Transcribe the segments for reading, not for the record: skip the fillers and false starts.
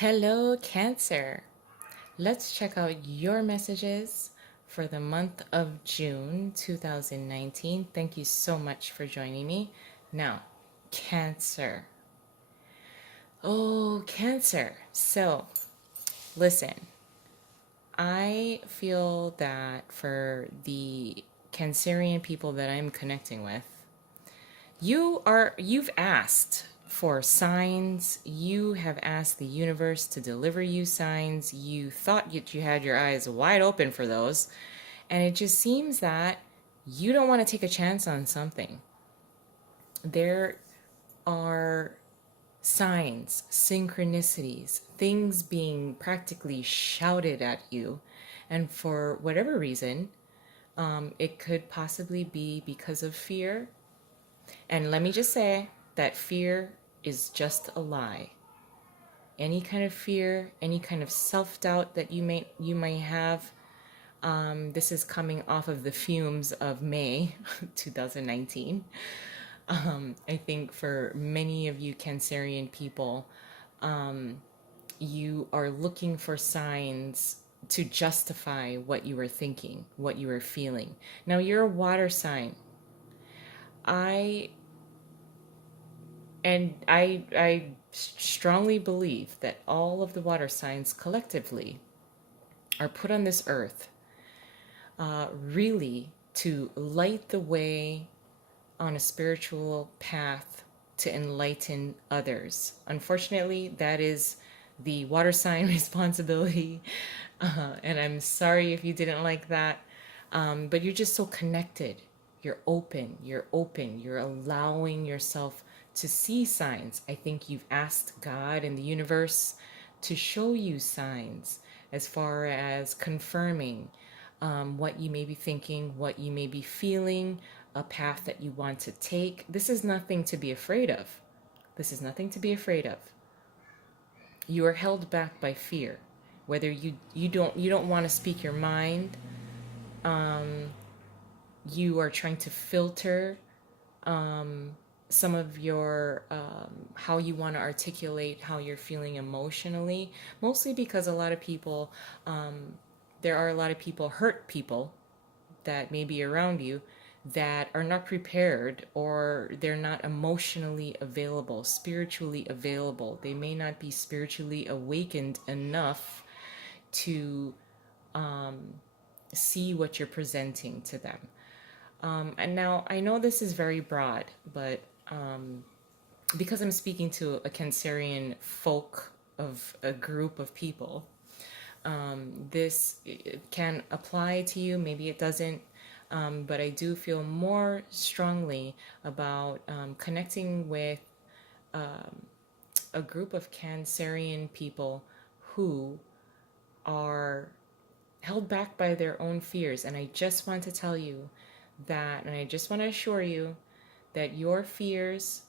Hello, Cancer. Let's check out your messages for the month of June 2019. Thank you so much for joining me. Now, Cancer. Oh, Cancer. So, listen, I feel that for the Cancerian people that I'm connecting with, you've asked for signs. You have asked the universe to deliver you signs. You thought that you had your eyes wide open for those, and it just seems that you don't want to take a chance on something. There are signs, synchronicities, things being practically shouted at you, and for whatever reason, it could possibly be because of fear. And let me just say that fear is just a lie. Any kind of fear, any kind of self-doubt that you may have, this is coming off of the fumes of May 2019. I think for many of you Cancerian people, you are looking for signs to justify what you were thinking, what you were feeling. Now, you're a water sign. I I strongly believe that all of the water signs collectively are put on this earth really to light the way on a spiritual path to enlighten others. Unfortunately, that is the water sign responsibility. And I'm sorry if you didn't like that. But you're just so connected. You're open. You're open. You're allowing yourself to see signs. I think you've asked God and the universe to show you signs as far as confirming what you may be thinking, what you may be feeling, a path that you want to take. This is nothing to be afraid of. This is nothing to be afraid of. You are held back by fear. Whether you don't want to speak your mind, you are trying to filter some of your how you want to articulate how you're feeling emotionally, mostly because a lot of people there are a lot of people, hurt people that may be around you, that are not prepared, or they're not emotionally available, spiritually available. They may not be spiritually awakened enough to see what you're presenting to them. And now I know this is very broad, but because I'm speaking to a Cancerian folk of a group of people, this can apply to you. Maybe it doesn't, but I do feel more strongly about connecting with a group of Cancerian people who are held back by their own fears. And I just want to tell you that, and I just want to assure you that your fears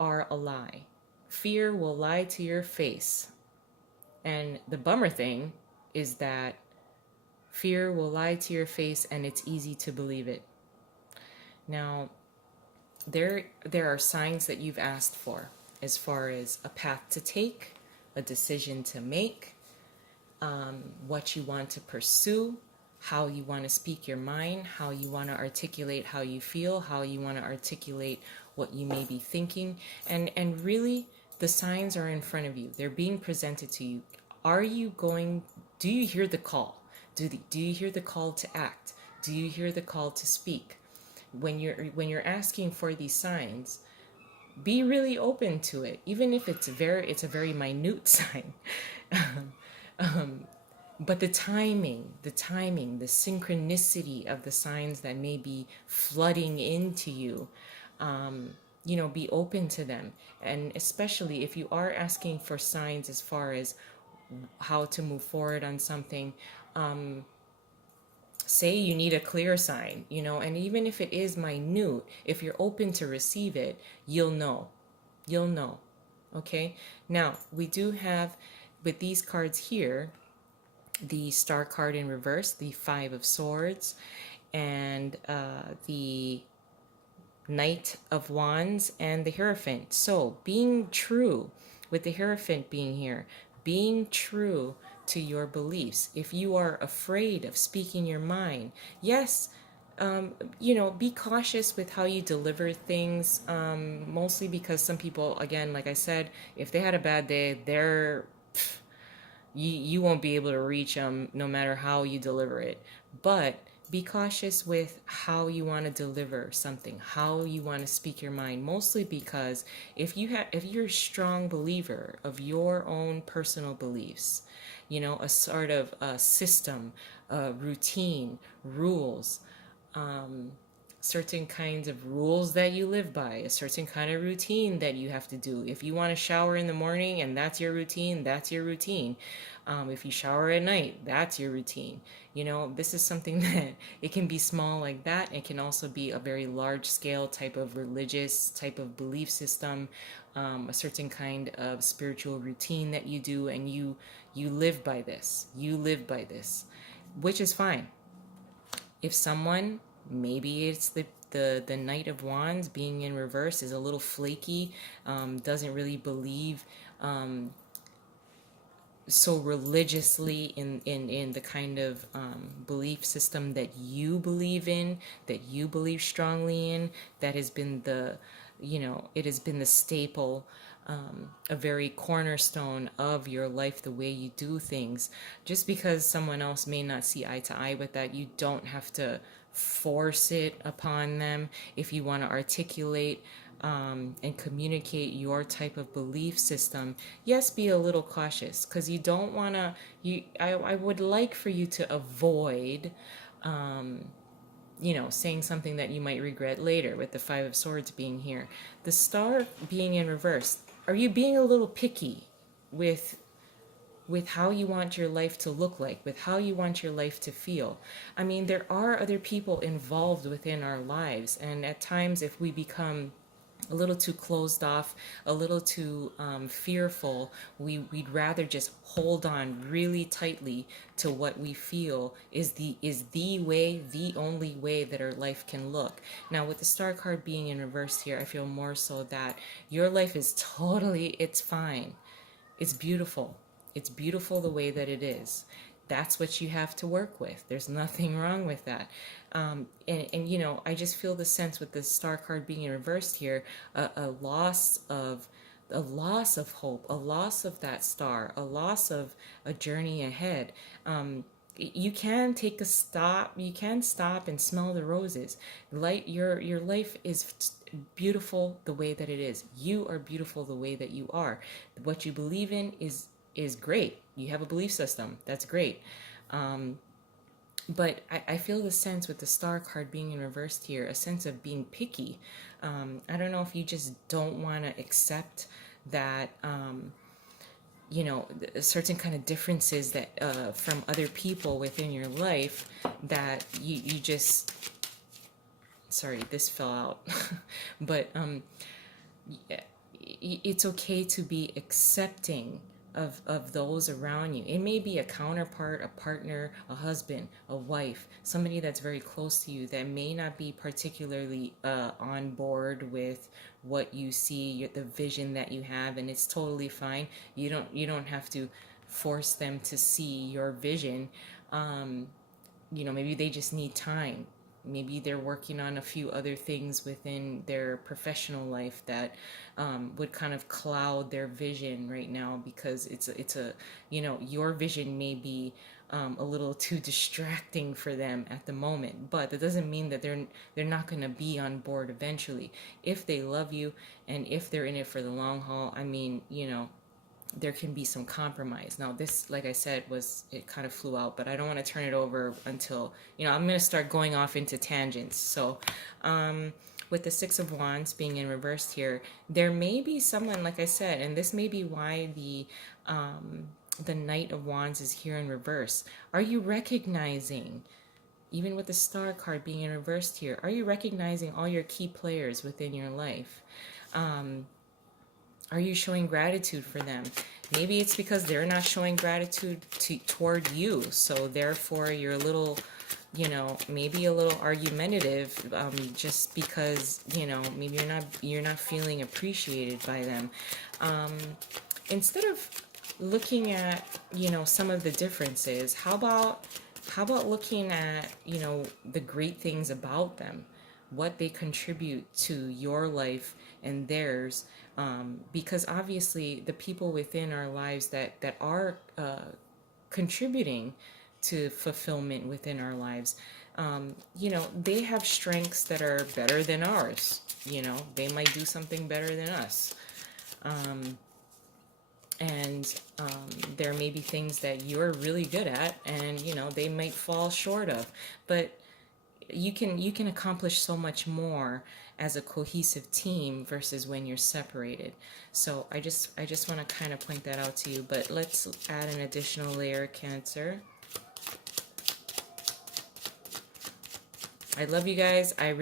are a lie. Fear will lie to your face. And the bummer thing is that fear will lie to your face and it's easy to believe it. Now, there are signs that you've asked for as far as a path to take, a decision to make, what you want to pursue, how you want to speak your mind, how you want to articulate how you feel, how you want to articulate what you may be thinking. And really, the signs are in front of you. They're being presented to you. Do you hear the call? Do you hear the call to act? Do you hear the call to speak? When you're asking for these signs, be really open to it, even if it's a very minute sign. But the synchronicity of the signs that may be flooding into you, be open to them. And especially if you are asking for signs as far as how to move forward on something, say you need a clear sign, and even if it is minute, if you're open to receive it, you'll know. You'll know. Okay? Now, we do have, with these cards here, the Star card in reverse, the Five of Swords, and the Knight of Wands, and the Hierophant. So, being true with the Hierophant being here, being true to your beliefs. If you are afraid of speaking your mind, yes, be cautious with how you deliver things. Mostly because some people, again, like I said, if they had a bad day, you won't be able to reach them no matter how you deliver it. But be cautious with how you want to deliver something, how you want to speak your mind. Mostly because if you're a strong believer of your own personal beliefs, a sort of a system, a routine, rules, certain kinds of rules that you live by, a certain kind of routine that you have to do. If you want to shower in the morning and that's your routine, that's your routine. If you shower at night, that's your routine. This is something that it can be small like that. It can also be a very large scale type of religious type of belief system, a certain kind of spiritual routine that you do, and you live by this. You live by this, which is fine. If someone, maybe it's the Knight of Wands being in reverse, is a little flaky, doesn't really believe so religiously in the kind of belief system that you believe in, that you believe strongly in, that has been it has been the staple, a very cornerstone of your life, the way you do things. Just because someone else may not see eye to eye with that, you don't have to force it upon them. If you want to articulate and communicate your type of belief system, yes, be a little cautious, because you don't want to. I would like for you to avoid saying something that you might regret later, with the Five of Swords being here. The Star being in reverse. Are you being a little picky with how you want your life to look like, with how you want your life to feel? I mean, there are other people involved within our lives, and at times if we become a little too closed off, a little too fearful, we'd rather just hold on really tightly to what we feel is the way, the only way that our life can look. Now, with the Star card being in reverse here, I feel more so that your life is totally, it's fine. It's beautiful. It's beautiful the way that it is. That's what you have to work with. There's nothing wrong with that. And I just feel the sense with the Star card being in reversed here, a loss of hope, a loss of that star, a loss of a journey ahead. You can take a stop. You can stop and smell the roses. Your life is beautiful the way that it is. You are beautiful the way that you are. What you believe in is great. You have a belief system. That's great. But I feel the sense with the Star card being in reversed here, a sense of being picky. I don't know if you just don't want to accept that, certain kind of differences that from other people within your life, that you just, sorry, this fell out. But it's okay to be accepting of those around you. It may be a counterpart, a partner, a husband, a wife, somebody that's very close to you that may not be particularly on board with what you see, the vision that you have, and it's totally fine. You don't have to force them to see your vision. Maybe they just need time. Maybe they're working on a few other things within their professional life that would kind of cloud their vision right now, because your vision may be a little too distracting for them at the moment. But that doesn't mean that they're not going to be on board eventually, if they love you and if they're in it for the long haul. I mean, there can be some compromise. Now, this, like I said, it kind of flew out, but I don't want to turn it over until, I'm going to start going off into tangents. So, with the Six of Wands being in reverse here, there may be someone, like I said, and this may be why the Knight of Wands is here in reverse. Are you recognizing, even with the Star card being in reverse here, are you recognizing all your key players within your life? Are you showing gratitude for them? Maybe it's because they're not showing gratitude toward you, so therefore you're a little, maybe a little argumentative, just because maybe you're not feeling appreciated by them. instead of looking at, some of the differences, how about looking at, the great things about them, what they contribute to your life and theirs, because obviously the people within our lives that are contributing to fulfillment within our lives, they have strengths that are better than ours. They might do something better than us. And there may be things that you're really good at, and they might fall short of. But you can accomplish so much more as a cohesive team versus when you're separated. So I just want to kind of point that out to you. But let's add an additional layer, Cancer. I love you guys. I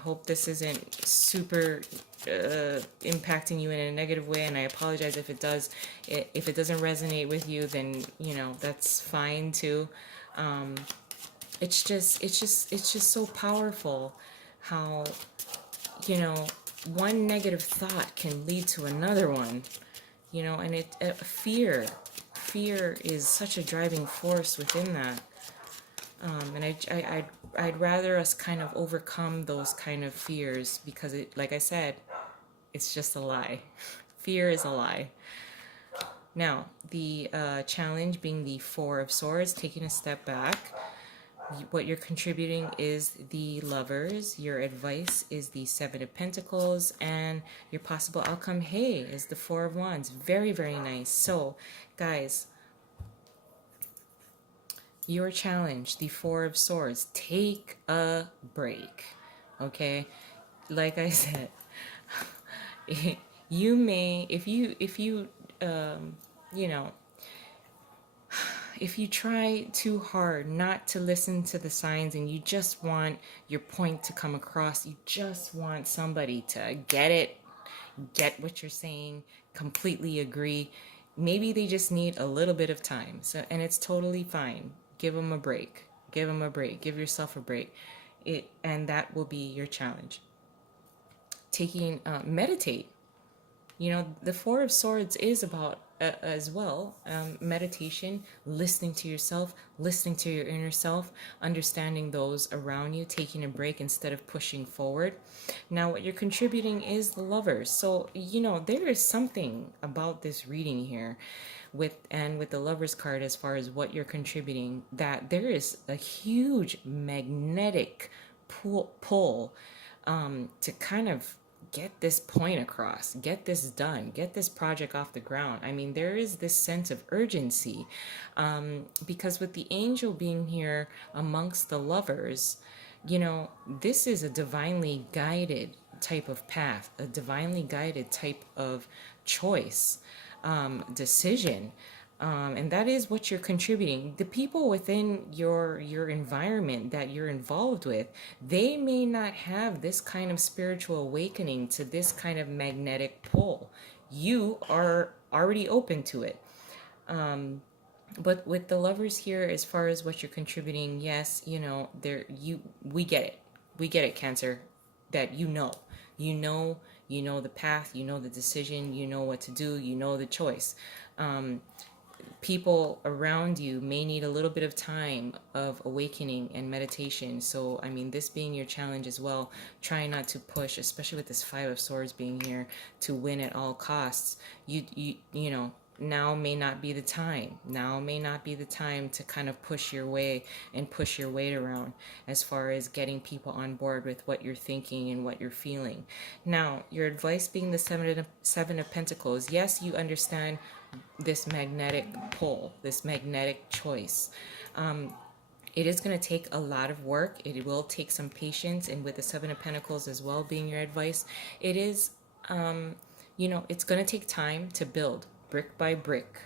hope this isn't super impacting you in a negative way, and I apologize if it does. If it doesn't resonate with you, then that's fine too. It's just so powerful how you know one negative thought can lead to another one. And fear is such a driving force within that. And I'd rather us kind of overcome those kind of fears, because like I said, it's just a lie. Fear is a lie. Now, the challenge being the Four of Swords, taking a step back. What you're contributing is the Lovers. Your advice is the Seven of Pentacles. And your possible outcome, hey, is the Four of Wands. Very, very nice. So, guys, your challenge, the Four of Swords, take a break. Okay? Like I said, you may, you know, if you try too hard not to listen to the signs and you just want your point to come across, you just want somebody to get it, get what you're saying, completely agree, maybe they just need a little bit of time. So, and it's totally fine. Give them a break. Give them a break. Give yourself a break. And that will be your challenge. Meditate. The Four of Swords is about as well meditation, listening to yourself, listening to your inner self, understanding those around you, taking a break instead of pushing forward. Now, what you're contributing is the Lovers. So there is something about this reading here with the Lovers card, as far as what you're contributing, that there is a huge magnetic pull to kind of get this point across, get this done, get this project off the ground. I mean, there is this sense of urgency, because with the angel being here amongst the Lovers, this is a divinely guided type of path, a divinely guided type of choice, decision. And that is what you're contributing. The people within your environment that you're involved with, they may not have this kind of spiritual awakening to this kind of magnetic pull. You are already open to it. But with the Lovers here, as far as what you're contributing, yes, we get it. We get it, Cancer, that you know the path, you know the decision, you know what to do, you know the choice. People around you may need a little bit of time of awakening and meditation. So, I mean, this being your challenge as well, try not to push, especially with this Five of Swords being here, to win at all costs. Now may not be the time. Now may not be the time to kind of push your way and push your weight around, as far as getting people on board with what you're thinking and what you're feeling. Now, your advice being the Seven of Pentacles. Yes, you understand this magnetic pull, this magnetic choice. It is going to take a lot of work. It will take some patience. And with the Seven of Pentacles as well being your advice, it is, it's going to take time to build brick by brick.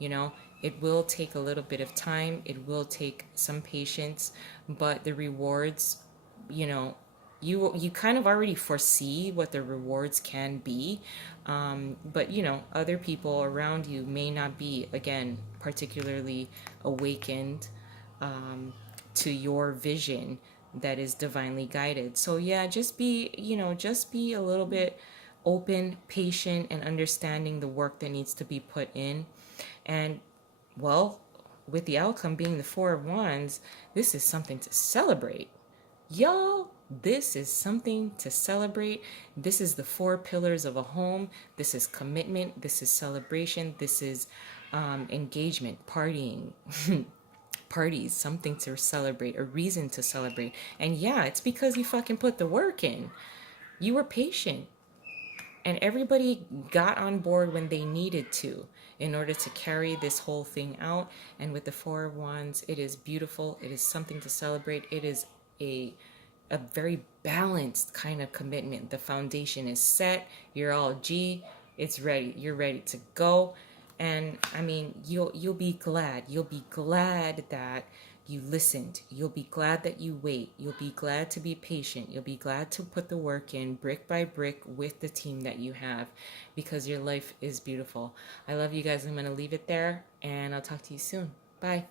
It will take a little bit of time. It will take some patience, but the rewards, you kind of already foresee what the rewards can be. But other people around you may not be, again, particularly awakened to your vision that is divinely guided. So yeah, just be a little bit open, patient, and understanding the work that needs to be put in. And well, with the outcome being the Four of Wands, this is something to celebrate. Y'all, this is something to celebrate. This is the four pillars of a home. This is commitment. This is celebration. This is engagement, partying, parties, something to celebrate, a reason to celebrate. And yeah, it's because you fucking put the work in. You were patient. And everybody got on board when they needed to in order to carry this whole thing out. And with the Four of Wands, it is beautiful. It is something to celebrate. It is a very balanced kind of commitment. The foundation is set. You're all G. It's ready. You're ready to go. And I mean, you'll be glad. You'll be glad that you listened. You'll be glad that you wait. You'll be glad to be patient. You'll be glad to put the work in brick by brick with the team that you have, because your life is beautiful. I love you guys. I'm going to leave it there, and I'll talk to you soon. Bye.